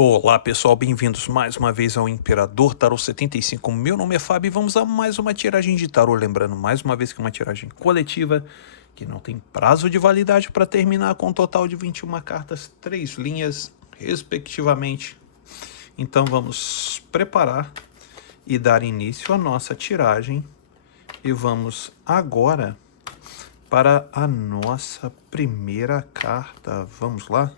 Olá pessoal, bem-vindos mais uma vez ao Imperador Tarot 75. Meu nome é Fábio e vamos a mais uma tiragem de tarô. Lembrando mais uma vez que é uma tiragem coletiva, que não tem prazo de validade para terminar, com um total de 21 cartas, 3 linhas, respectivamente. Então vamos preparar e dar início à nossa tiragem. E vamos agora para a nossa primeira carta. Vamos lá?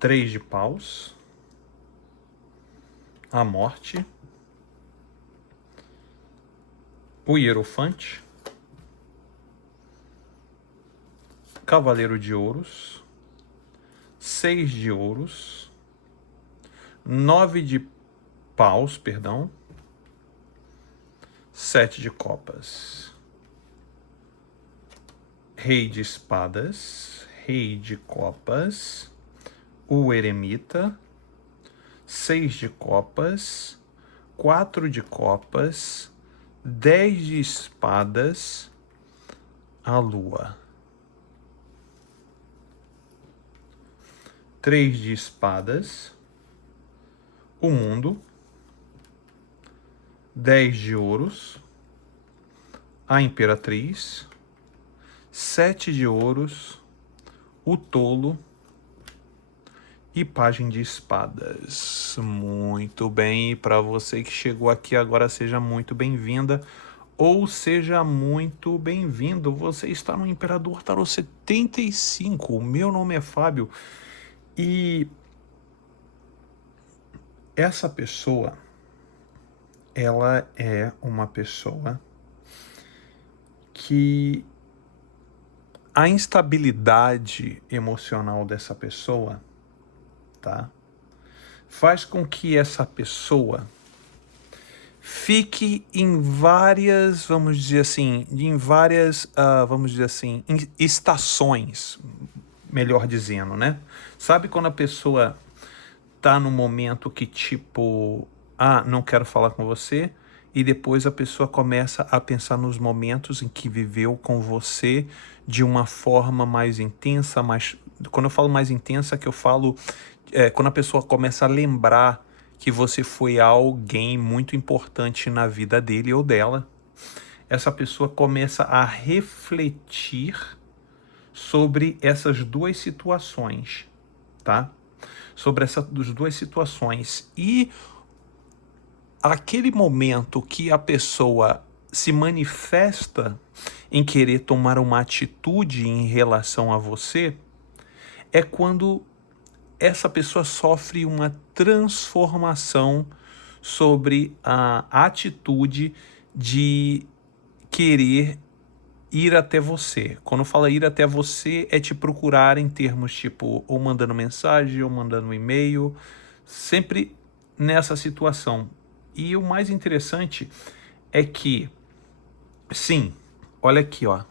Três de paus, a morte, o hierofante, cavaleiro de ouros, 6 de ouros, 9 de paus, perdão, 7 de copas, rei de espadas, rei de copas, o eremita, 6 de copas, 4 de copas, 10 de espadas, a lua, 3 de espadas, o mundo, 10 de ouros, a imperatriz, 7 de ouros, o tolo e pajem de espadas. Muito bem, e para você que chegou aqui agora, seja muito bem-vinda ou seja muito bem-vindo. Você está no Imperador Tarot 75. O meu nome é Fábio e essa pessoa, ela é uma pessoa que a instabilidade emocional dessa pessoa, tá, faz com que essa pessoa fique em várias, vamos dizer assim, estações, melhor dizendo, né? Sabe quando a pessoa tá no momento que tipo, não quero falar com você, e depois a pessoa começa a pensar nos momentos em que viveu com você de uma forma mais intensa, mais... Quando eu falo mais intensa, que eu falo quando a pessoa começa a lembrar que você foi alguém muito importante na vida dele ou dela, essa pessoa começa a refletir sobre essas duas situações, tá? Sobre essas duas situações. E aquele momento que a pessoa se manifesta em querer tomar uma atitude em relação a você, é quando essa pessoa sofre uma transformação sobre a atitude de querer ir até você. Quando fala ir até você, é te procurar em termos tipo, ou mandando mensagem, ou mandando e-mail, sempre nessa situação. E o mais interessante é que, sim, olha aqui, ó.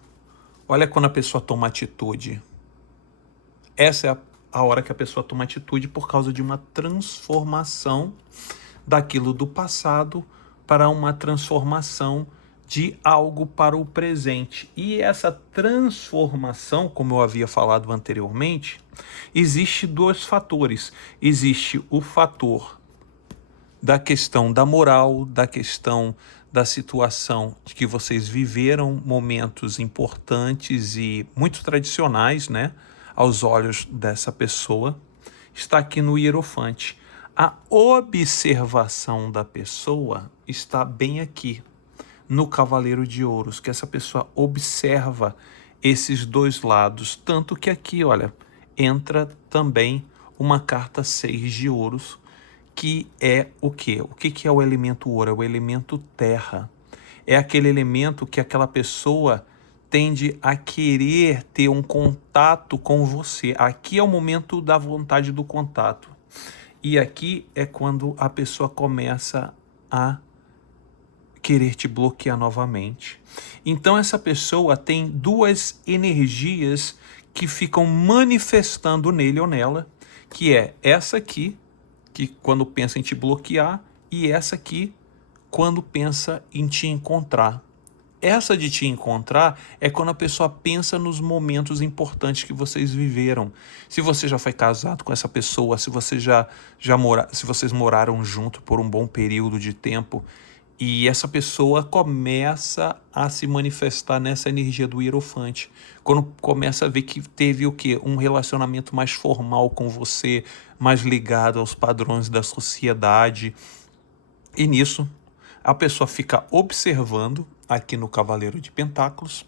Olha quando a pessoa toma atitude. Essa é a hora que a pessoa toma atitude por causa de uma transformação daquilo do passado para uma transformação de algo para o presente. E essa transformação, como eu havia falado anteriormente, existe dois fatores. Existe o fator da questão da moral, da questão da situação de que vocês viveram momentos importantes e muito tradicionais, né, aos olhos dessa pessoa, está aqui no hierofante. A observação da pessoa está bem aqui, no cavaleiro de ouros, que essa pessoa observa esses dois lados, tanto que aqui, olha, entra também uma carta 6 de ouros, que é o quê? O que é o elemento ouro? É o elemento terra. É aquele elemento que aquela pessoa tende a querer ter um contato com você. Aqui é o momento da vontade do contato. E aqui é quando a pessoa começa a querer te bloquear novamente. Então essa pessoa tem duas energias que ficam manifestando nele ou nela, que é essa aqui, que quando pensa em te bloquear, e essa aqui, quando pensa em te encontrar. Essa de te encontrar é quando a pessoa pensa nos momentos importantes que vocês viveram. Se você já foi casado com essa pessoa, se você se vocês moraram junto por um bom período de tempo, e essa pessoa começa a se manifestar nessa energia do hierofante. Quando começa a ver que teve o quê? Um relacionamento mais formal com você, mais ligado aos padrões da sociedade. E nisso, a pessoa fica observando aqui no Cavaleiro de Pentáculos,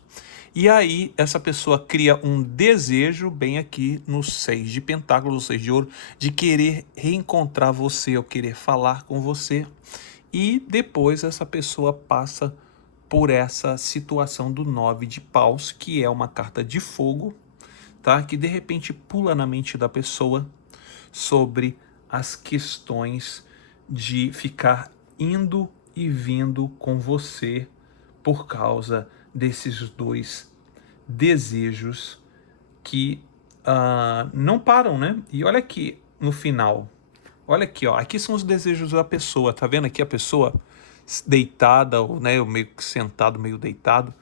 e aí essa pessoa cria um desejo bem aqui no 6 de Pentáculos, o 6 de Ouro, de querer reencontrar você, ou querer falar com você, e depois essa pessoa passa por essa situação do 9 de Paus, que é uma carta de fogo, tá? Que de repente pula na mente da pessoa sobre as questões de ficar indo e vindo com você por causa desses dois desejos que não param, né? E olha aqui no final, olha aqui, ó, aqui são os desejos da pessoa, tá vendo aqui a pessoa deitada, ou, né, meio que sentado, meio deitado,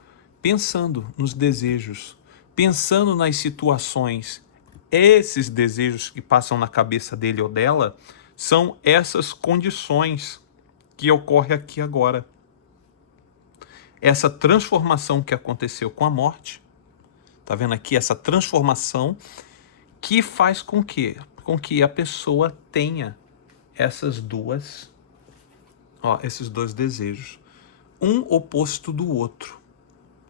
pensando nos desejos, pensando nas situações. Esses desejos que passam na cabeça dele ou dela são essas condições que ocorre aqui agora. Essa transformação que aconteceu com a morte, tá vendo aqui essa transformação que faz com que a pessoa tenha essas duas, esses dois desejos, um oposto do outro,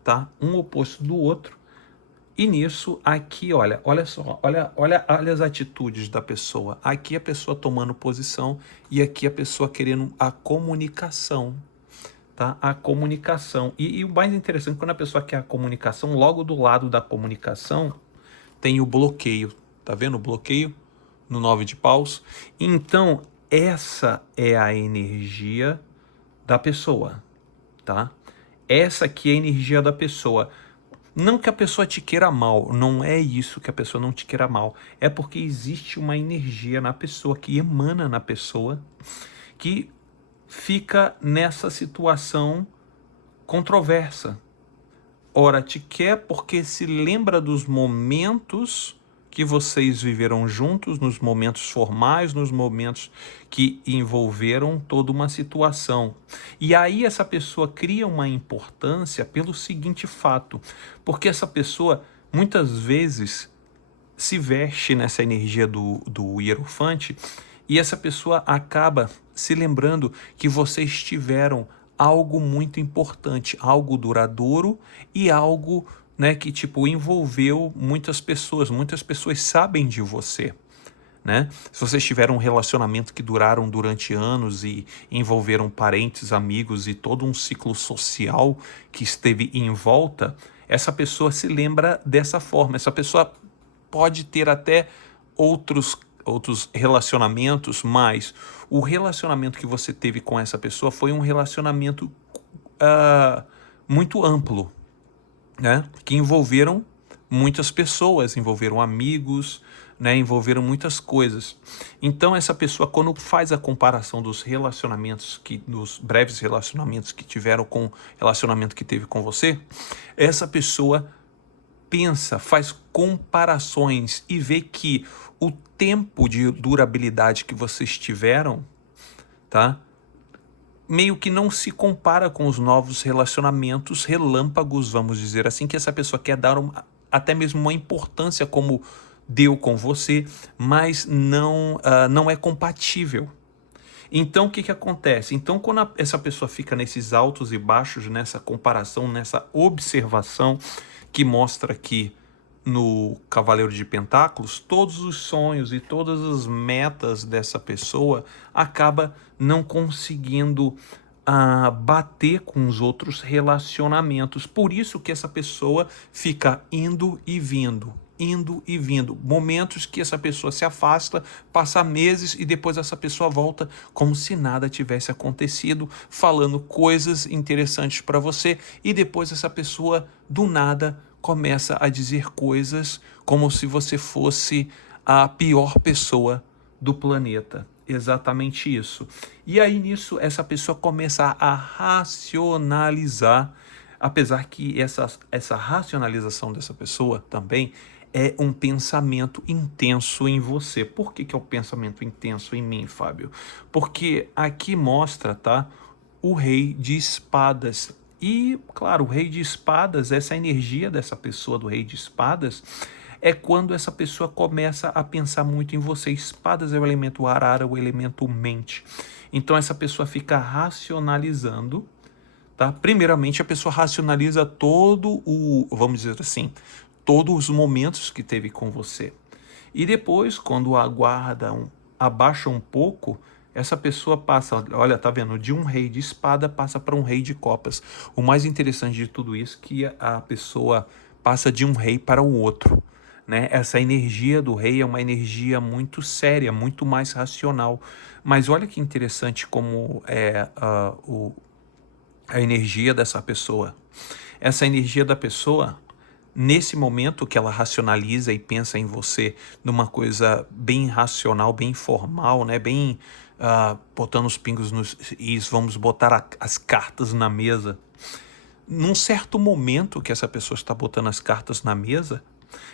tá? Um oposto do outro. E nisso, aqui, olha só, olha as atitudes da pessoa. Aqui a pessoa tomando posição e aqui a pessoa querendo a comunicação, tá? A comunicação. E o mais interessante, quando a pessoa quer a comunicação, logo do lado da comunicação tem o bloqueio. Tá vendo o bloqueio no 9 de Paus? Então, essa é a energia da pessoa, tá? Essa aqui é a energia da pessoa. Não que a pessoa te queira mal, não é isso, que a pessoa não te queira mal. É porque existe uma energia na pessoa, que emana na pessoa, que fica nessa situação controversa. Ora, te quer porque se lembra dos momentos que vocês viveram juntos, nos momentos formais, nos momentos que envolveram toda uma situação. E aí essa pessoa cria uma importância pelo seguinte fato, porque essa pessoa muitas vezes se veste nessa energia do hierofante, e essa pessoa acaba se lembrando que vocês tiveram algo muito importante, algo duradouro e algo, né, que tipo envolveu muitas pessoas sabem de você, né? Se vocês tiveram um relacionamento que duraram durante anos e envolveram parentes, amigos e todo um ciclo social que esteve em volta, essa pessoa se lembra dessa forma. Essa pessoa pode ter até outros relacionamentos, mas o relacionamento que você teve com essa pessoa foi um relacionamento muito amplo, né? Que envolveram muitas pessoas, envolveram amigos, né? Envolveram muitas coisas. Então essa pessoa, quando faz a comparação dos relacionamentos, dos breves relacionamentos que tiveram com o relacionamento que teve com você, essa pessoa pensa, faz comparações e vê que o tempo de durabilidade que vocês tiveram, tá? Meio que não se compara com os novos relacionamentos relâmpagos, vamos dizer assim, que essa pessoa quer dar até mesmo uma importância como deu com você, mas não é compatível. Então, o que acontece? Então, quando essa pessoa fica nesses altos e baixos, nessa comparação, nessa observação, que mostra aqui no Cavaleiro de Pentáculos, todos os sonhos e todas as metas dessa pessoa acaba não conseguindo bater com os outros relacionamentos. Por isso que essa pessoa fica indo e vindo, indo e vindo. Momentos que essa pessoa se afasta, passa meses e depois essa pessoa volta como se nada tivesse acontecido, falando coisas interessantes para você, e depois essa pessoa do nada começa a dizer coisas como se você fosse a pior pessoa do planeta. Exatamente isso. E aí nisso essa pessoa começa a racionalizar, apesar que essa racionalização dessa pessoa também é um pensamento intenso em você. Por que é o pensamento intenso em mim, Fábio? Porque aqui mostra, tá, o rei de espadas. E, claro, o rei de espadas, essa energia dessa pessoa do rei de espadas, é quando essa pessoa começa a pensar muito em você. Espadas é o elemento arara, o elemento mente. Então essa pessoa fica racionalizando, tá? Primeiramente a pessoa racionaliza vamos dizer assim, todos os momentos que teve com você. E depois, quando a guarda abaixa um pouco, essa pessoa passa, olha, tá vendo? De um rei de espada passa para um rei de copas. O mais interessante de tudo isso é que a pessoa passa de um rei para o outro, né? Essa energia do rei é uma energia muito séria, muito mais racional. Mas olha que interessante como é a energia dessa pessoa. Essa energia da pessoa, nesse momento que ela racionaliza e pensa em você numa coisa bem racional, bem formal, né? Bem botando os pingos nos is, vamos botar as cartas na mesa. Num certo momento que essa pessoa está botando as cartas na mesa,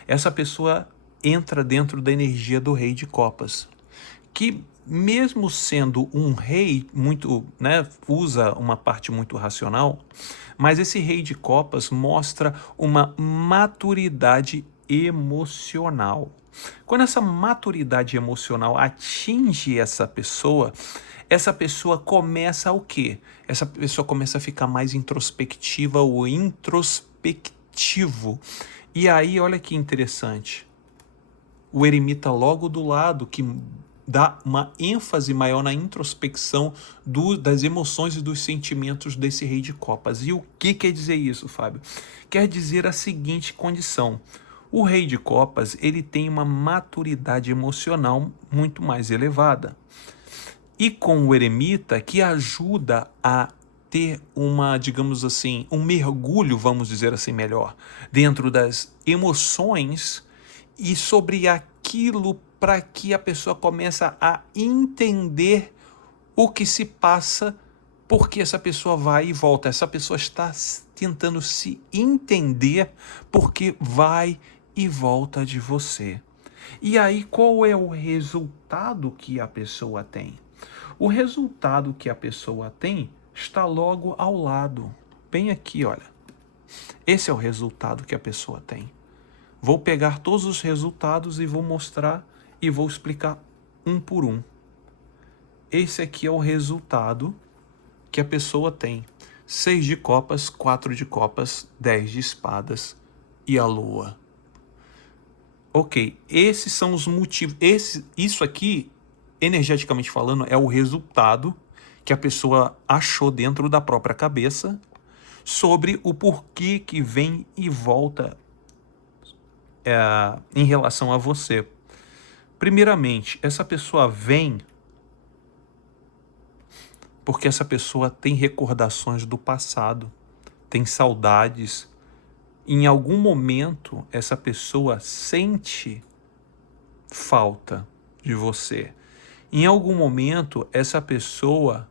essa pessoa entra dentro da energia do rei de copas, que mesmo sendo um rei muito, né, usa uma parte muito racional, mas esse rei de copas mostra uma maturidade emocional. Quando essa maturidade emocional atinge essa pessoa começa o quê? Essa pessoa começa a ficar mais introspectiva ou introspectivo. E aí, olha que interessante. O eremita logo do lado, que dá uma ênfase maior na introspecção das emoções e dos sentimentos desse rei de copas. E o que quer dizer isso, Fábio? Quer dizer a seguinte condição. O rei de copas, ele tem uma maturidade emocional muito mais elevada. E com o eremita, que ajuda a ter uma, digamos assim, um mergulho, vamos dizer assim melhor, dentro das emoções e sobre aquilo para que a pessoa começa a entender o que se passa, porque essa pessoa vai e volta. Essa pessoa está tentando se entender porque vai e volta de você. E aí, qual é o resultado que a pessoa tem? O resultado que a pessoa tem está logo ao lado, bem aqui, olha. Esse é o resultado que a pessoa tem. Vou pegar todos os resultados e vou mostrar e vou explicar um por um. Esse aqui é o resultado que a pessoa tem. 6 de copas, 4 de copas, 10 de espadas e a lua. Ok, esses são os motivos. Isso aqui, energeticamente falando, é o resultado que a pessoa achou dentro da própria cabeça sobre o porquê que vem e volta em relação a você. Primeiramente, essa pessoa vem porque essa pessoa tem recordações do passado, tem saudades. Em algum momento, essa pessoa sente falta de você. Em algum momento, essa pessoa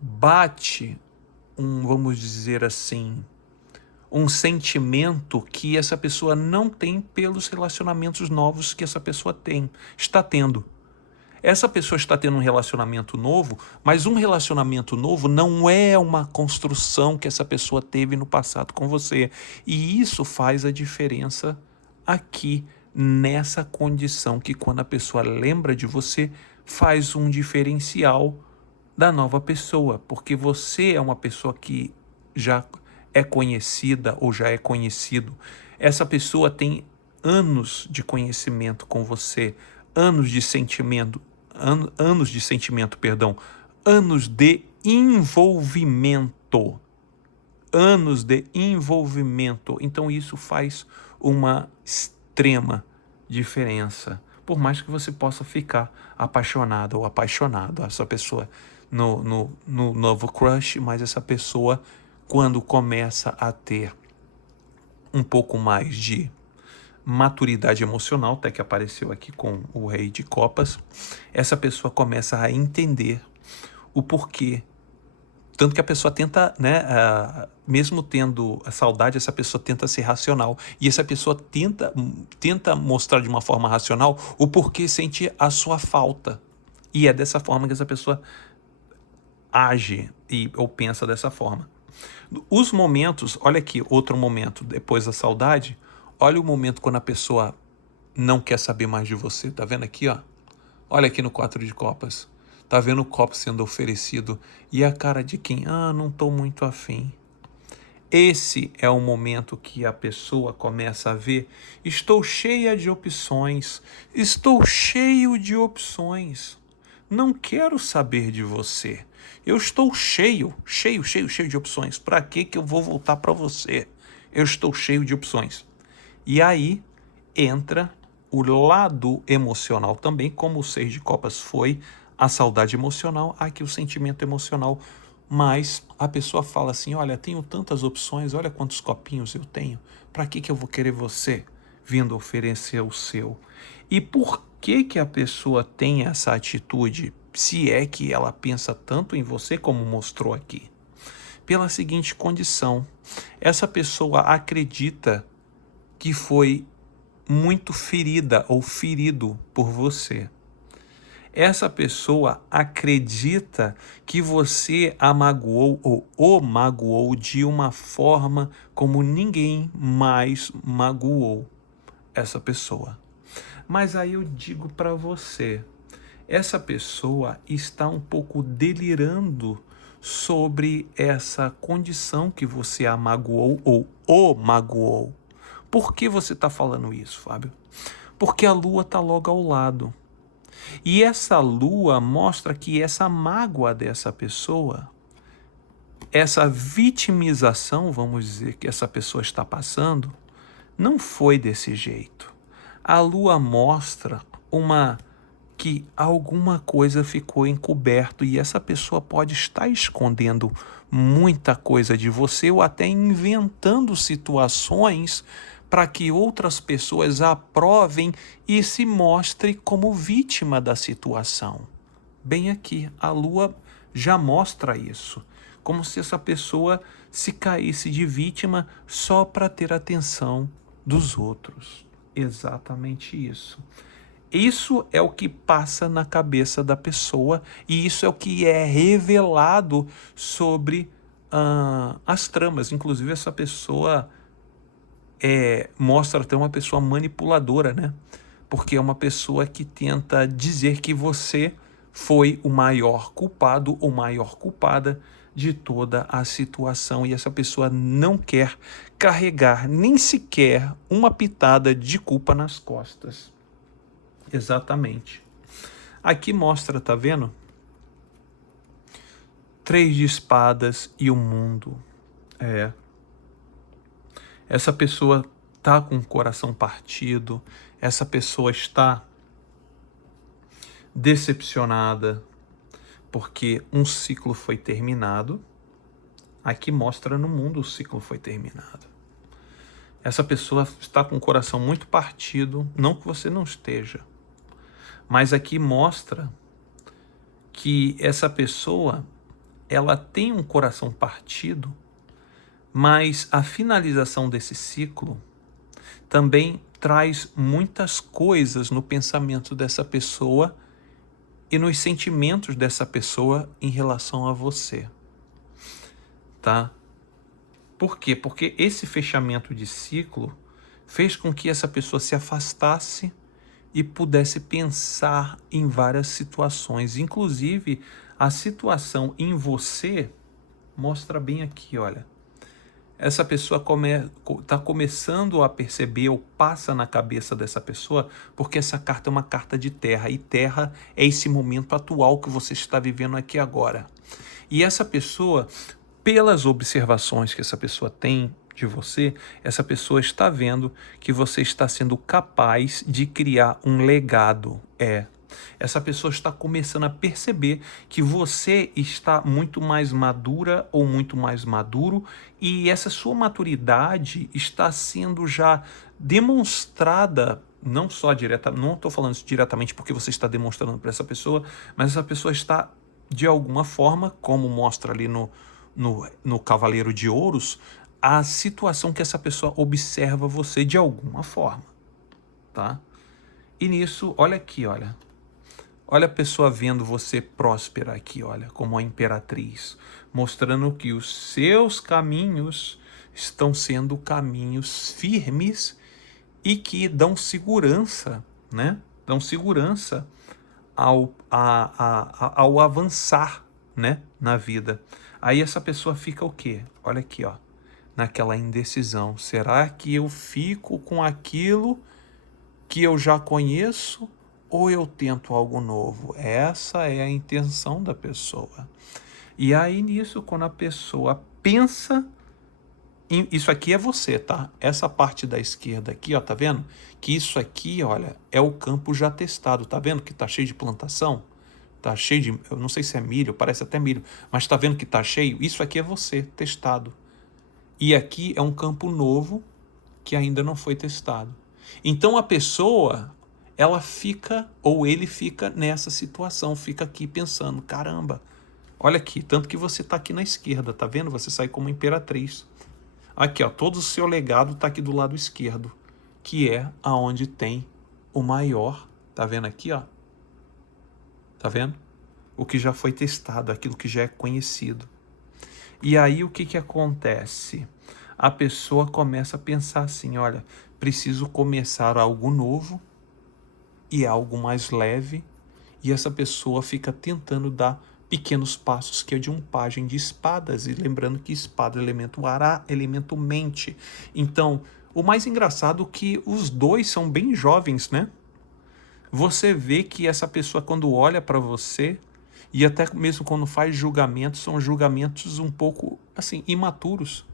bate vamos dizer assim, um sentimento que essa pessoa não tem pelos relacionamentos novos que essa pessoa está tendo. Essa pessoa está tendo um relacionamento novo, mas um relacionamento novo não é uma construção que essa pessoa teve no passado com você. E isso faz a diferença aqui nessa condição que quando a pessoa lembra de você, faz um diferencial da nova pessoa, porque você é uma pessoa que já é conhecida ou já é conhecido. Essa pessoa tem anos de conhecimento com você, anos de sentimento, anos de sentimento, perdão, anos de envolvimento. Anos de envolvimento. Então isso faz uma extrema diferença. Por mais que você possa ficar apaixonado ou apaixonado, essa pessoa no novo crush, mas essa pessoa, quando começa a ter um pouco mais de maturidade emocional, até que apareceu aqui com o Rei de Copas, essa pessoa começa a entender o porquê. Tanto que a pessoa tenta, né, mesmo tendo a saudade, essa pessoa tenta ser racional. E essa pessoa tenta mostrar de uma forma racional o porquê sente a sua falta. E é dessa forma que essa pessoa age ou pensa dessa forma. Os momentos, olha aqui, outro momento depois da saudade, olha o momento quando a pessoa não quer saber mais de você. Tá vendo aqui, ó? Olha aqui no 4 de copas. Tá vendo o copo sendo oferecido e a cara de quem? Ah, não tô muito afim. Esse é o momento que a pessoa começa a ver: estou cheia de opções, estou cheio de opções. Não quero saber de você. Eu estou cheio de opções. Para que eu vou voltar para você? Eu estou cheio de opções. E aí entra o lado emocional também, como o 6 de copas foi a saudade emocional, aqui o sentimento emocional. Mas a pessoa fala assim: olha, tenho tantas opções, olha quantos copinhos eu tenho, para que eu vou querer você vindo oferecer o seu? E por que a pessoa tem essa atitude, se é que ela pensa tanto em você como mostrou aqui? Pela seguinte condição: essa pessoa acredita que foi muito ferida ou ferido por você. Essa pessoa acredita que você a magoou ou o magoou de uma forma como ninguém mais magoou essa pessoa. Mas aí eu digo para você, essa pessoa está um pouco delirando sobre essa condição que você a magoou ou o magoou. Por que você está falando isso, Fábio? Porque a lua está logo ao lado. E essa lua mostra que essa mágoa dessa pessoa, essa vitimização, vamos dizer, que essa pessoa está passando, não foi desse jeito. A lua mostra que alguma coisa ficou encoberto e essa pessoa pode estar escondendo muita coisa de você ou até inventando situações para que outras pessoas aprovem e se mostre como vítima da situação. Bem aqui, a lua já mostra isso, como se essa pessoa se caísse de vítima só para ter a atenção dos outros. Exatamente isso. Isso é o que passa na cabeça da pessoa e isso é o que é revelado sobre as tramas. Inclusive, essa pessoa mostra até uma pessoa manipuladora, né? Porque é uma pessoa que tenta dizer que você foi o maior culpado ou maior culpada de toda a situação e essa pessoa não quer carregar nem sequer uma pitada de culpa nas costas. Exatamente. Aqui mostra, tá vendo? 3 de espadas e o mundo. Essa pessoa está com o coração partido, essa pessoa está decepcionada, porque um ciclo foi terminado. Aqui mostra no mundo o ciclo foi terminado. Essa pessoa está com o coração muito partido, não que você não esteja, mas aqui mostra que essa pessoa, ela tem um coração partido, mas a finalização desse ciclo também traz muitas coisas no pensamento dessa pessoa e nos sentimentos dessa pessoa em relação a você, tá? Por quê? Porque esse fechamento de ciclo fez com que essa pessoa se afastasse e pudesse pensar em várias situações. Inclusive, a situação em você mostra bem aqui, olha. Essa pessoa está começando a perceber ou passa na cabeça dessa pessoa, porque essa carta é uma carta de terra, e terra é esse momento atual que você está vivendo aqui agora. E essa pessoa, pelas observações que essa pessoa tem de você, essa pessoa está vendo que você está sendo capaz de criar um legado. Essa pessoa está começando a perceber que você está muito mais madura ou muito mais maduro, e essa sua maturidade está sendo já demonstrada, não só não estou falando isso diretamente porque você está demonstrando para essa pessoa, mas essa pessoa está, de alguma forma, como mostra ali no Cavaleiro de Ouros, a situação que essa pessoa observa você de alguma forma, tá? E nisso, olha aqui, olha a pessoa vendo você próspera aqui, olha, como a imperatriz, mostrando que os seus caminhos estão sendo caminhos firmes e que dão segurança, né? Dão segurança ao avançar, né, na vida. Aí essa pessoa fica o quê? Olha aqui, ó, naquela indecisão. Será que eu fico com aquilo que eu já conheço ou eu tento algo novo? Essa é a intenção da pessoa. E aí nisso, quando a pessoa pensa, isso aqui é você, tá? Essa parte da esquerda aqui, ó, tá vendo? Que isso aqui, olha, é o campo já testado, tá vendo que tá cheio de plantação? Tá cheio de, eu não sei se é milho, parece até milho, mas tá vendo que tá cheio? Isso aqui é você, testado. E aqui é um campo novo que ainda não foi testado. Então a pessoa, ela fica, ou ele fica nessa situação, fica aqui pensando, caramba, olha aqui, tanto que você tá aqui na esquerda, tá vendo? Você sai como imperatriz. Aqui, ó, todo o seu legado tá aqui do lado esquerdo, que é aonde tem o maior, tá vendo aqui, ó? Tá vendo? O que já foi testado, aquilo que já é conhecido. E aí o que acontece? A pessoa começa a pensar assim, olha, preciso começar algo novo e algo mais leve, e essa pessoa fica tentando dar pequenos passos, que é de um pajem de espadas, e lembrando que espada é elemento ar, elemento mente. Então, o mais engraçado é que os dois são bem jovens, né? Você vê que essa pessoa, quando olha para você, e até mesmo quando faz julgamentos, são julgamentos um pouco, assim, imaturos,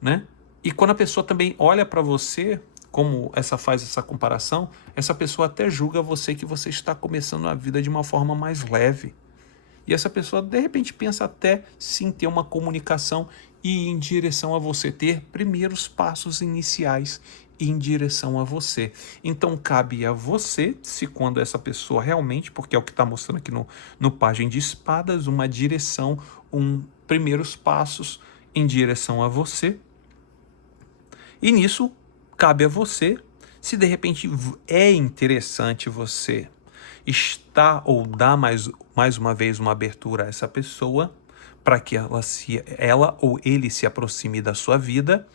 né? E quando a pessoa também olha para você, como faz essa comparação, essa pessoa até julga você que você está começando a vida de uma forma mais leve. E essa pessoa, de repente, pensa até sim ter uma comunicação e ir em direção a você, ter primeiros passos iniciais em direção a você. Então, cabe a você, se quando essa pessoa realmente, porque é o que está mostrando aqui no Pajem de Espadas, uma direção, primeiros passos em direção a você. E nisso, cabe a você, se de repente é interessante você está ou dá mais uma vez uma abertura a essa pessoa para que ela ou ele se aproxime da sua vida,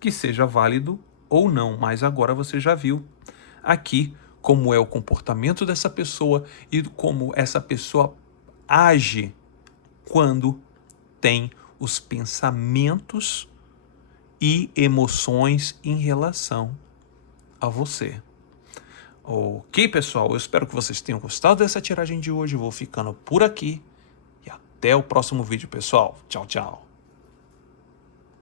que seja válido ou não, mas agora você já viu aqui como é o comportamento dessa pessoa e como essa pessoa age quando tem os pensamentos e emoções em relação a você. Ok, pessoal, eu espero que vocês tenham gostado dessa tiragem de hoje. Eu vou ficando por aqui e até o próximo vídeo, pessoal. Tchau, tchau.